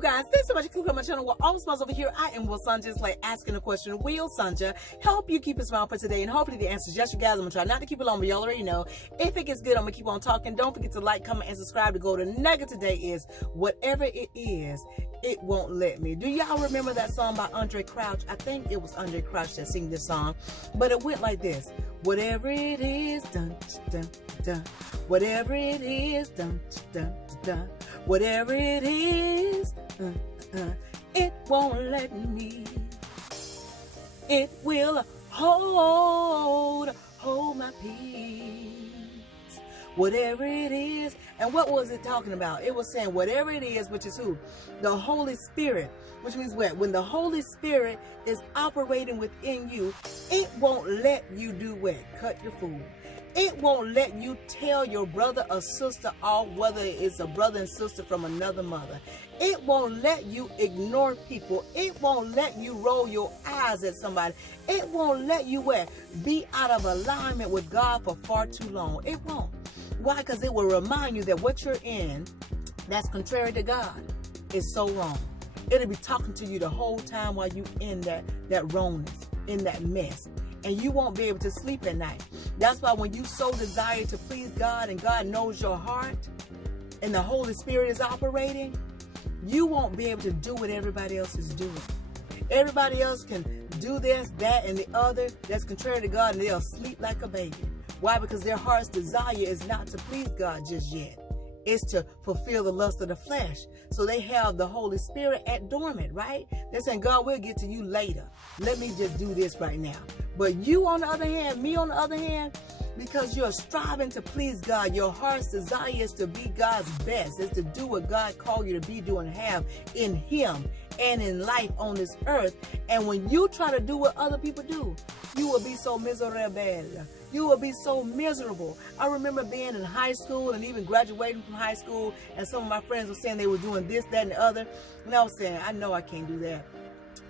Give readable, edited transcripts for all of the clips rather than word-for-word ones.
you guys, thanks so much for clicking on my channel. Well, all smiles over here. I am Will Sanja, just like asking a question. Will Sanja help you keep a smile for today? And hopefully the answer is yes, you guys. I'm gonna try not to keep it long, but y'all already know. If it gets good, I'm gonna keep on talking. Don't forget to like, comment, and subscribe. The golden nugget today is whatever it is, it won't let me. Do y'all remember that song by Andre Crouch? I think it was Andre Crouch that sang this song, but it went like this: whatever it is, dun dun dun. Whatever it is, dun dun dun. Whatever it is, it won't let me. It will hold my peace. Whatever it is. And what was it talking about? It was saying whatever it is, which is who? The Holy Spirit. Which means what? When the Holy Spirit is operating within you, it won't let you do what? Cut your food. It won't let you tell your brother or sister off, whether it's a brother and sister from another mother. It won't let you ignore people. It won't let you roll your eyes at somebody. It won't let you be out of alignment with God for far too long. It won't. Why? Because it will remind you that what you're in that's contrary to God is so wrong. It'll be talking to you the whole time while you in that wrongness, in that mess. And you won't be able to sleep at night. That's why when you so desire to please God and God knows your heart and the Holy Spirit is operating, you won't be able to do what everybody else is doing. Everybody else can do this, that, and the other that's contrary to God, and they'll sleep like a baby. Why? Because their heart's desire is not to please God just yet. It's to fulfill the lust of the flesh. So they have the Holy Spirit at dormant, right? They're saying, God, we'll get to you later. Let me just do this right now. But you, on the other hand, me on the other hand, because you're striving to please God, your heart's desire is to be God's best. Is to do what God called you to be, do, and have in Him and in life on this earth. And when you try to do what other people do, you will be so miserable. You will be so miserable. I remember being in high school and even graduating from high school, and some of my friends were saying they were doing this, that, and the other. And I was saying, I know I can't do that.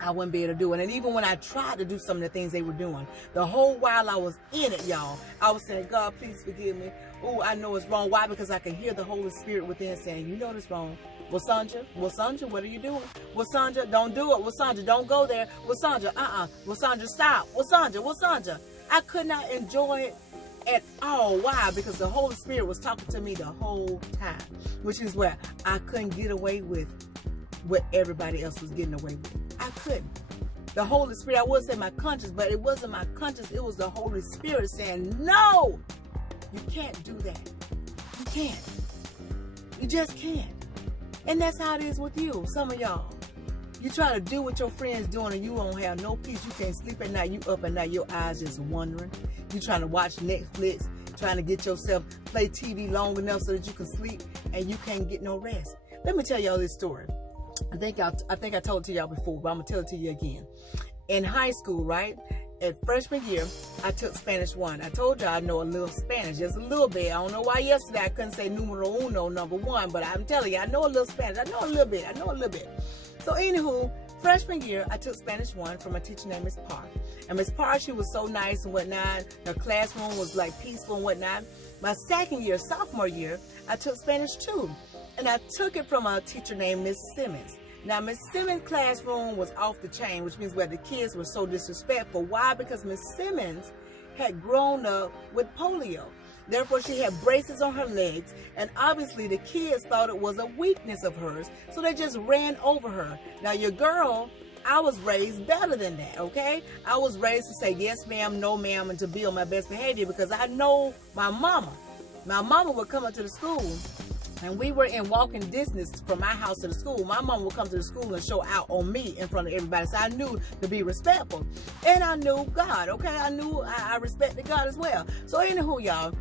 I wouldn't be able to do it. And even when I tried to do some of the things they were doing, the whole while I was in it, y'all, I was saying, God, please forgive me. Oh, I know it's wrong. Why? Because I can hear the Holy Spirit within saying, you know it's wrong. Well, Sanja, what are you doing? Well, Sanja, don't do it. Well, Sanja, don't go there. Well, Sanja, Well, Sanja, stop. Well, Sanja. I could not enjoy it at all. Why? Because the Holy Spirit was talking to me the whole time, which is where I couldn't get away with what everybody else was getting away with. I couldn't. The Holy Spirit, I would say my conscience, but it wasn't my conscience. It was the Holy Spirit saying, no, you can't do that. You can't. You just can't. And that's how it is with you. Some of y'all, you try to do what your friends doing and you don't have no peace. You can't sleep at night. You up at night, your eyes just wandering. You trying to watch Netflix, trying to get yourself play TV long enough so that you can sleep, and you can't get no rest. Let me tell y'all this story. I think I told it to y'all before, but I'm gonna tell it to you again. In high school, right? At freshman year, I took Spanish 1. I told y'all I know a little Spanish, just a little bit. I don't know why yesterday I couldn't say numero uno, number 1, but I'm telling you, I know a little Spanish. I know a little bit. So anywho, freshman year, I took Spanish 1 from a teacher named Miss Parr. And Miss Parr, she was so nice and whatnot. Her classroom was like peaceful and whatnot. My second year, sophomore year, I took Spanish 2. And I took it from a teacher named Miss Simmons. Now, Miss Simmons' classroom was off the chain, which means where the kids were so disrespectful. Why? Because Miss Simmons had grown up with polio. Therefore, she had braces on her legs, and obviously the kids thought it was a weakness of hers, so they just ran over her. Now, your girl, I was raised better than that, okay? I was raised to say yes, ma'am, no, ma'am, and to be on my best behavior because I know my mama. My mama would come up to the school, and we were in walking distance from my house to the school. My mom would come to the school and show out on me in front of everybody. So I knew to be respectful. And I knew God, okay? I knew I respected God as well. So anywho, y'all,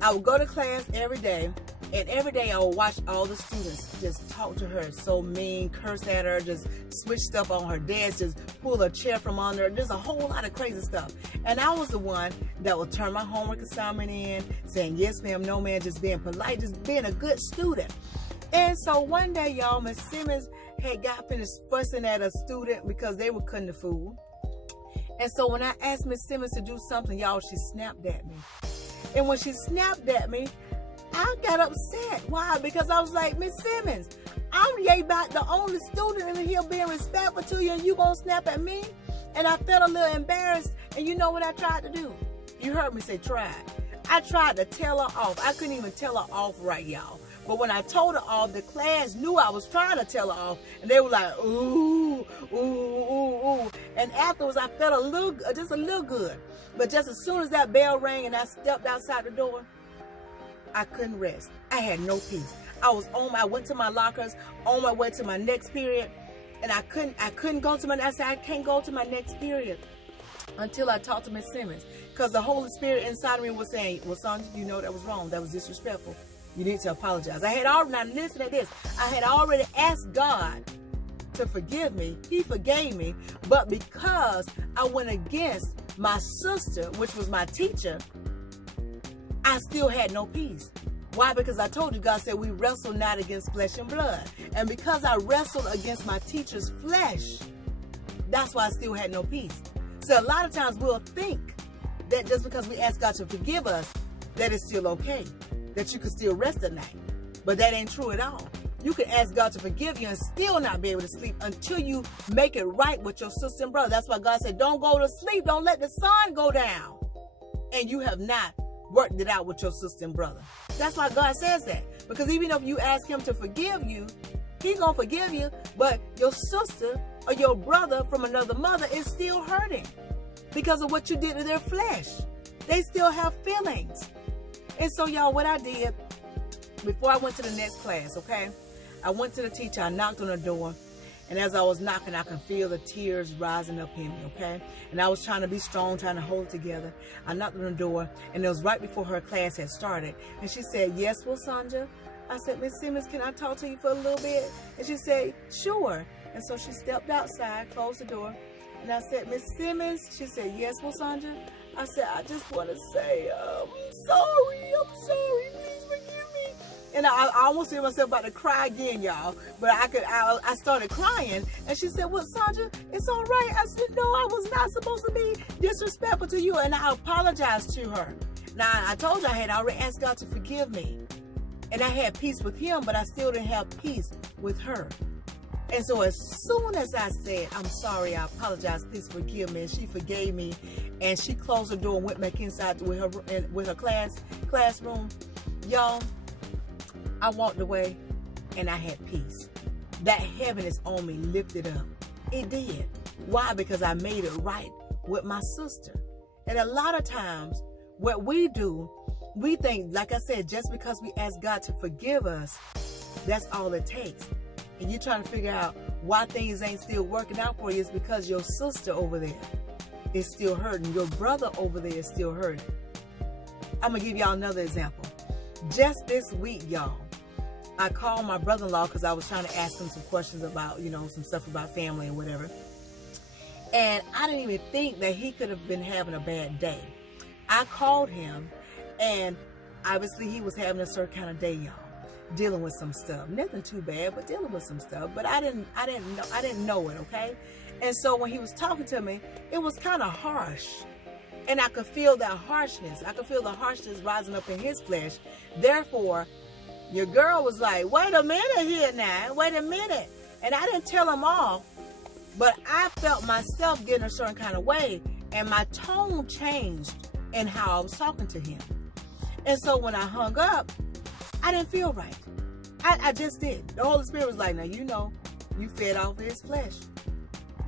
I would go to class every day. And every day I would watch all the students just talk to her so mean, curse at her, just switch stuff on her desk, just pull a chair from under her. There's a whole lot of crazy stuff. And I was the one that would turn my homework assignment in, saying yes ma'am, no ma'am, just being polite, just being a good student. And so one day, y'all, Miss Simmons had got finished fussing at a student because they were cutting the food. And so when I asked Miss Simmons to do something, y'all, she snapped at me. And when she snapped at me, I got upset. Why? Because I was like, Miss Simmons, I'm about the only student in here being respectful to you, and you gonna snap at me? And I felt a little embarrassed. And you know what I tried to do? You heard me say tried. I tried to tell her off. I couldn't even tell her off right, y'all. But when I told her off, the class knew I was trying to tell her off. And they were like, ooh, ooh, ooh, ooh. And afterwards, I felt just a little good. But just as soon as that bell rang and I stepped outside the door, I couldn't rest. I had no peace. I went to my lockers on my way to my next period. And I couldn't go to I said, I can't go to my next period until I talked to Miss Simmons. Because the Holy Spirit inside of me was saying, well, Sandra, you know that was wrong. That was disrespectful. You need to apologize. Now listen to this. I had already asked God to forgive me. He forgave me. But because I went against my sister, which was my teacher, I still had no peace. Why? Because I told you, God said we wrestle not against flesh and blood. And because I wrestled against my teacher's flesh, that's why I still had no peace. So a lot of times we'll think that just because we ask God to forgive us, that it's still okay, that you can still rest at night. But that ain't true at all. You can ask God to forgive you and still not be able to sleep until you make it right with your sister and brother. That's why God said, don't go to sleep. Don't let the sun go down. And you have not worked it out with your sister and brother. That's why God says that. Because even if you ask him to forgive you, he's going to forgive you. But your sister or your brother from another mother is still hurting because of what you did to their flesh. They still have feelings. And so, y'all, what I did before I went to the next class, okay, I went to the teacher, I knocked on her door, and as I was knocking, I could feel the tears rising up in me, okay? And I was trying to be strong, trying to hold it together. I knocked on the door, and it was right before her class had started. And she said, yes, well, Sandra. I said, Miss Simmons, can I talk to you for a little bit? And she said, sure. And so she stepped outside, closed the door, and I said, Miss Simmons? She said, yes, well, Sandra. I said, I just want to say, I'm sorry, please forgive me. And I almost feel myself about to cry again, y'all. But I started crying. And she said, well, Sandra, it's all right. I said, no, I was not supposed to be disrespectful to you. And I apologized to her. Now, I told you I had already asked God to forgive me. And I had peace with him, but I still didn't have peace with her. And so as soon as I said, I'm sorry, I apologize, please forgive me, and she forgave me, and she closed the door and went back inside with her classroom, y'all, I walked away and I had peace. That heaviness on me lifted up. It did. Why? Because I made it right with my sister. And a lot of times, what we do, we think, like I said, just because we ask God to forgive us, that's all it takes. And you're trying to figure out why things ain't still working out for you. It's because your sister over there is still hurting. Your brother over there is still hurting. I'm going to give y'all another example. Just this week, y'all, I called my brother-in-law because I was trying to ask him some questions about, some stuff about family and whatever. And I didn't even think that he could have been having a bad day. I called him, and obviously he was having a certain kind of day, y'all. Dealing with some stuff, nothing too bad, but dealing with some stuff. But I didn't know it, okay? And so when he was talking to me, it was kind of harsh, and I could feel that harshness. I could feel the harshness rising up in his flesh. Therefore, your girl was like, "Wait a minute here now, wait a minute," and I didn't tell him off, but I felt myself getting a certain kind of way, and my tone changed in how I was talking to him. And so when I hung up, I didn't feel right. I just did. The Holy Spirit was like, now you fed off of his flesh.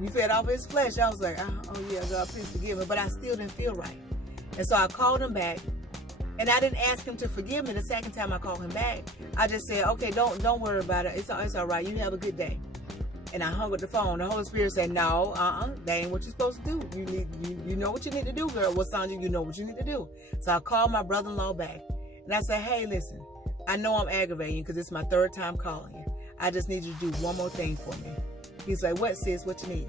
You fed off of his flesh. I was like, oh yeah, God, please forgive me. But I still didn't feel right. And so I called him back. And I didn't ask him to forgive me the second time I called him back. I just said, okay, don't worry about it. It's all right. You have a good day. And I hung up the phone. The Holy Spirit said, no, that ain't what you're supposed to do. You know what you need to do, girl. Well, Sandra, you know what you need to do. So I called my brother-in-law back. And I said, hey, listen. I know I'm aggravating you because it's my third time calling you. I just need you to do one more thing for me. He's like, what, sis? What you need?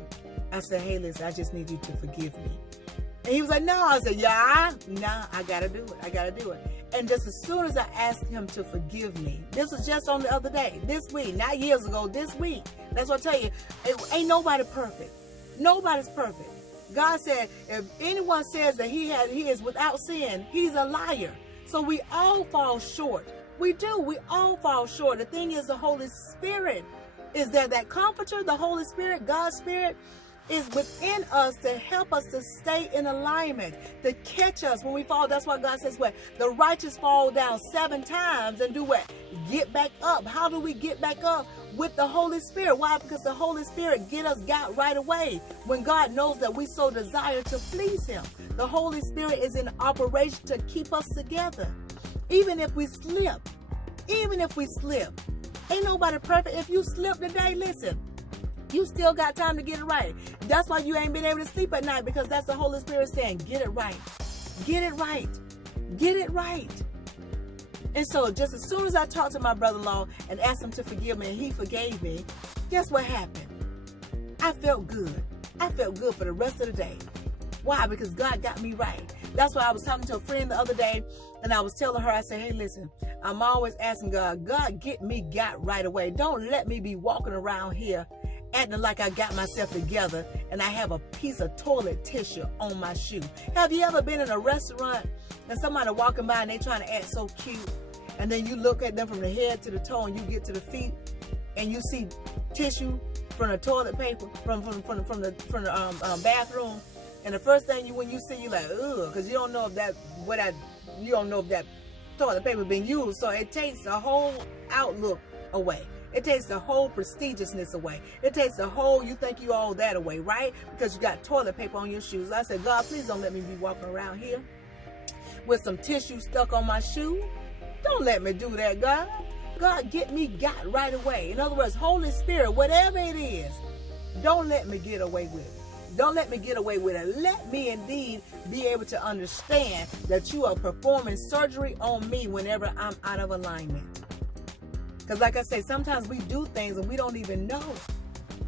I said, hey, listen, I just need you to forgive me. And he was like, no. I said, yeah, nah, I got to do it. I got to do it. And just as soon as I asked him to forgive me, this was just on the other day, this week, not years ago, this week. That's what I tell you. Ain't nobody perfect. Nobody's perfect. God said, if anyone says that he is without sin, he's a liar. So we all fall short We do. We all fall short. The thing is, the Holy Spirit is there. That comforter, the Holy Spirit, God's Spirit, is within us to help us to stay in alignment, to catch us when we fall. That's why God says what? The righteous fall down 7 times and do what? Get back up. How do we get back up? With the Holy Spirit. Why? Because the Holy Spirit got right away when God knows that we so desire to please him. The Holy Spirit is in operation to keep us together. Even if we slip, ain't nobody perfect. If you slip today, listen, you still got time to get it right. That's why you ain't been able to sleep at night, because that's the Holy Spirit saying, get it right. Get it right. Get it right. And so just as soon as I talked to my brother-in-law and asked him to forgive me, and he forgave me, guess what happened? I felt good. I felt good for the rest of the day. Why? Because God got me right. That's why I was talking to a friend the other day, and I was telling her, I said, hey, listen, I'm always asking God, get me got right away. Don't let me be walking around here acting like I got myself together and I have a piece of toilet tissue on my shoe. Have you ever been in a restaurant and somebody walking by and they trying to act so cute, and then you look at them from the head to the toe and you get to the feet and you see tissue from the toilet paper from the bathroom, and the first thing when you see, you like, ugh, because you don't know if that toilet paper been used. So it takes the whole outlook away. It takes the whole prestigiousness away. It takes the whole, you think you all that away, right? Because you got toilet paper on your shoes. I said, God, please don't let me be walking around here with some tissue stuck on my shoe. Don't let me do that, God. God, get me got right away. In other words, Holy Spirit, whatever it is, don't let me get away with it. Don't let me get away with it. Let me indeed be able to understand that you are performing surgery on me whenever I'm out of alignment. Because like I say, sometimes we do things and we don't even know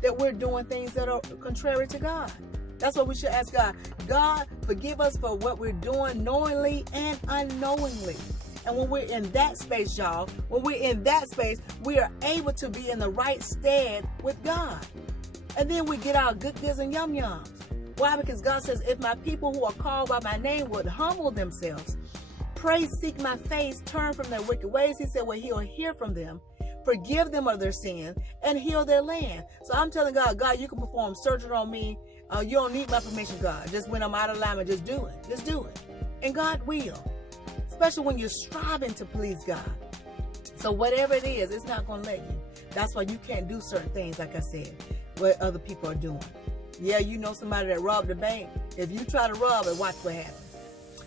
that we're doing things that are contrary to God. That's what we should ask God. God, forgive us for what we're doing knowingly and unknowingly. And when we're in that space, y'all, when we're in that space, we are able to be in the right stead with God. And then we get our good goods and yum-yums. Why? Because God says, if my people who are called by my name would humble themselves, pray, seek my face, turn from their wicked ways, he said, well, he'll hear from them, forgive them of their sin, and heal their land. So I'm telling God, God, you can perform surgery on me. You don't need my permission, God. Just when I'm out of alignment, just do it. Just do it. And God will. Especially when you're striving to please God. So whatever it is, it's not going to let you. That's why you can't do certain things, like I said, what other people are doing. Yeah, you know somebody that robbed the bank. If you try to rob it, watch what happens.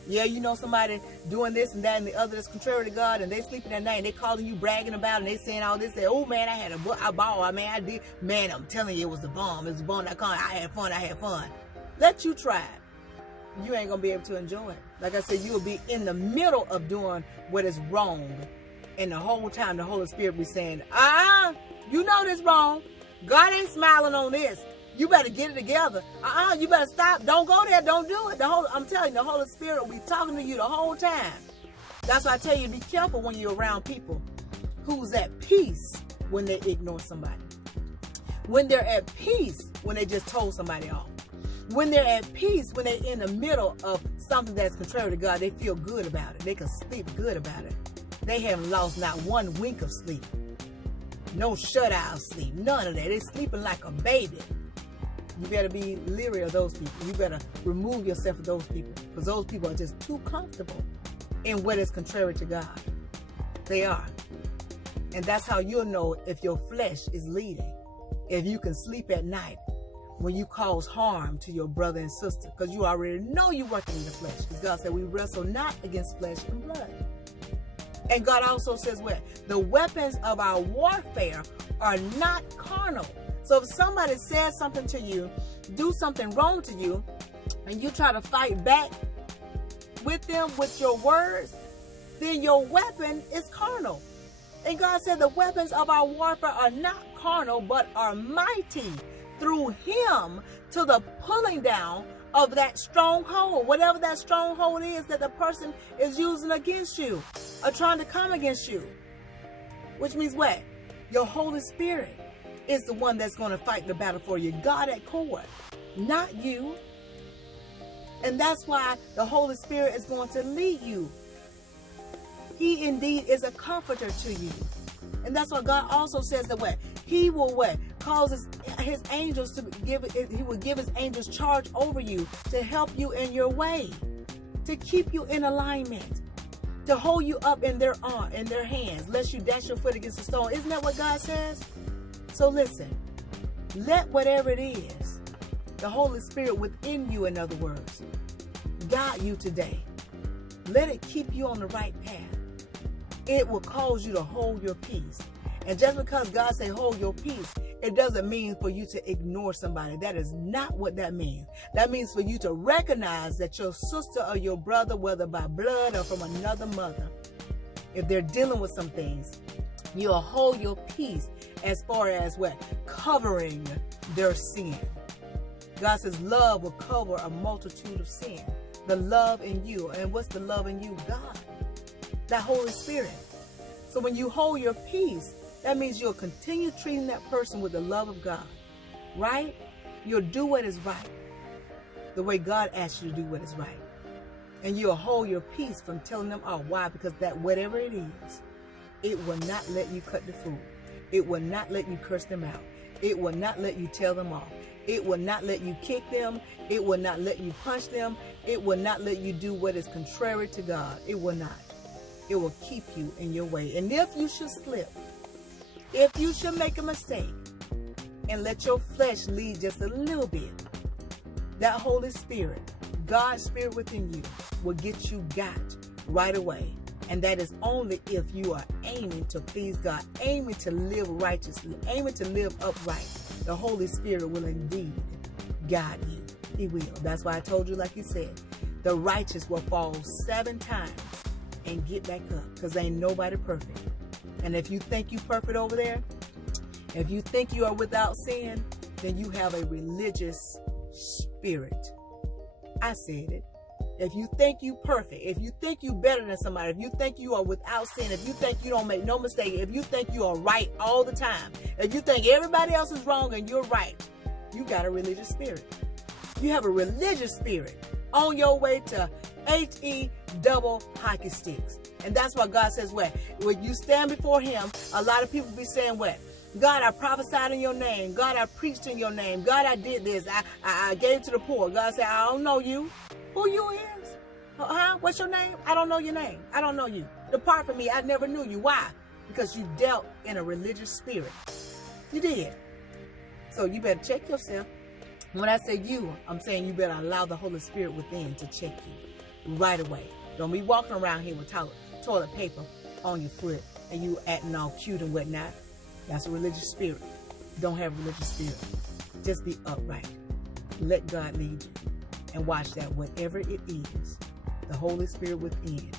Yeah, you know somebody doing this and that and the other that's contrary to God, and they sleeping at night and they calling you, bragging about it, and they saying all this. Say, oh man, I had a ball. I mean, I did. Man, I'm telling you, it was the bomb. It was the bomb. I had fun. Let you try it. You ain't gonna be able to enjoy it. Like I said, you will be in the middle of doing what is wrong, and the whole time the Holy Spirit be saying, you know this wrong. God ain't smiling on this. You better get it together. You better stop. Don't go there. Don't do it. I'm telling you, the Holy Spirit will be talking to you the whole time. That's why I tell you, be careful when you're around people who's at peace when they ignore somebody. When they're at peace when they just told somebody off. When they're at peace when they're in the middle of something that's contrary to God, they feel good about it. They can sleep good about it. They haven't lost not one wink of sleep. No shut-eye of sleep. None of that. They're sleeping like a baby. You better be leery of those people. You better remove yourself from those people, because those people are just too comfortable in what is contrary to God. They are. And that's how you'll know if your flesh is leading. If you can sleep at night when you cause harm to your brother and sister, because you already know you're working in the flesh. Because God said we wrestle not against flesh and blood. And God also says what? The weapons of our warfare are not carnal. So if somebody says something to you, do something wrong to you, and you try to fight back with them with your words, then your weapon is carnal. And God said the weapons of our warfare are not carnal, but are mighty through him to the pulling down of that stronghold, whatever that stronghold is that the person is using against you or trying to come against you. Which means what? Your Holy Spirit is the one that's going to fight the battle for you. God at core, not you. And that's why the Holy Spirit is going to lead you He indeed is a comforter to you. And that's why God also says that what? He will what? Causes his angels to he will give his angels charge over you to help you in your way, to keep you in alignment, to hold you up in their arm, in their hands, lest you dash your foot against a stone. Isn't that what God says? So listen, let whatever it is, the Holy Spirit within you, in other words, guide you today. Let it keep you on the right path. It will cause you to hold your peace. And just because God say hold your peace, it doesn't mean for you to ignore somebody. That is not what that means. That means for you to recognize that your sister or your brother, whether by blood or from another mother, if they're dealing with some things, you'll hold your peace as far as what? Covering their sin. God says love will cover a multitude of sin. The love in you. And what's the love in you? God. That Holy Spirit. So when you hold your peace, that means you'll continue treating that person with the love of God, right? You'll do what is right, the way God asks you to do what is right. And you'll hold your peace from telling them off. Why? Because that whatever it is, it will not let you cut the food. It will not let you curse them out. It will not let you tell them off. It will not let you kick them. It will not let you punch them. It will not let you do what is contrary to God. It will not. It will keep you in your way. And if you should slip, if you should make a mistake and let your flesh lead just a little bit, that Holy Spirit, God's Spirit within you, will get you got right away. And that is only if you are aiming to please God, aiming to live righteously, aiming to live upright. The Holy Spirit will indeed guide you. He will. That's why I told you, like you said, the righteous will fall 7 times and get back up, because ain't nobody perfect. And if you think you perfect over there, if you think you are without sin, then you have a religious spirit. I said it. If you think you perfect, if you think you better than somebody, if you think you are without sin, if you think you don't make no mistake, if you think you are right all the time, if you think everybody else is wrong and you're right, you got a religious spirit. You have a religious spirit on your way to H-E double hockey sticks. And that's why God says what? When you stand before him, a lot of people be saying what? God, I prophesied in your name. God, I preached in your name. God, I did this. I gave to the poor. God said, I don't know you. Who you is? Huh? What's your name? I don't know your name. I don't know you. Depart from me. I never knew you. Why? Because you dealt in a religious spirit. You did. So you better check yourself. When I say you, I'm saying you better allow the Holy Spirit within to check you right away. Don't be walking around here with toilet paper on your foot and you acting all cute and whatnot. That's a religious spirit. Don't have a religious spirit. Just be upright. Let God lead you. And watch that whatever it is, the Holy Spirit within,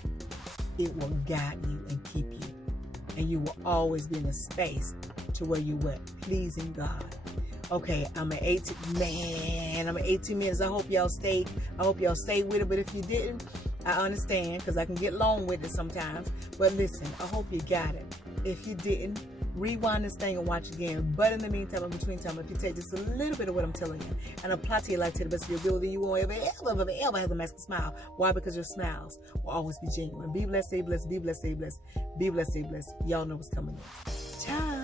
it will guide you and keep you. And you will always be in a space to where you're what? Pleasing God. Okay, I'm at 18 minutes. I hope y'all stayed. I hope y'all stayed with it. But if you didn't, I understand, because I can get long with it sometimes. But listen, I hope you got it. If you didn't, rewind this thing and watch again. But in the meantime, in between time, if you take just a little bit of what I'm telling you and apply to your life to the best of your ability, you won't ever have a mask smile. Why? Because your smiles will always be genuine. Be blessed, stay blessed, be blessed, stay blessed, be blessed, stay blessed. Y'all know what's coming next. Ciao.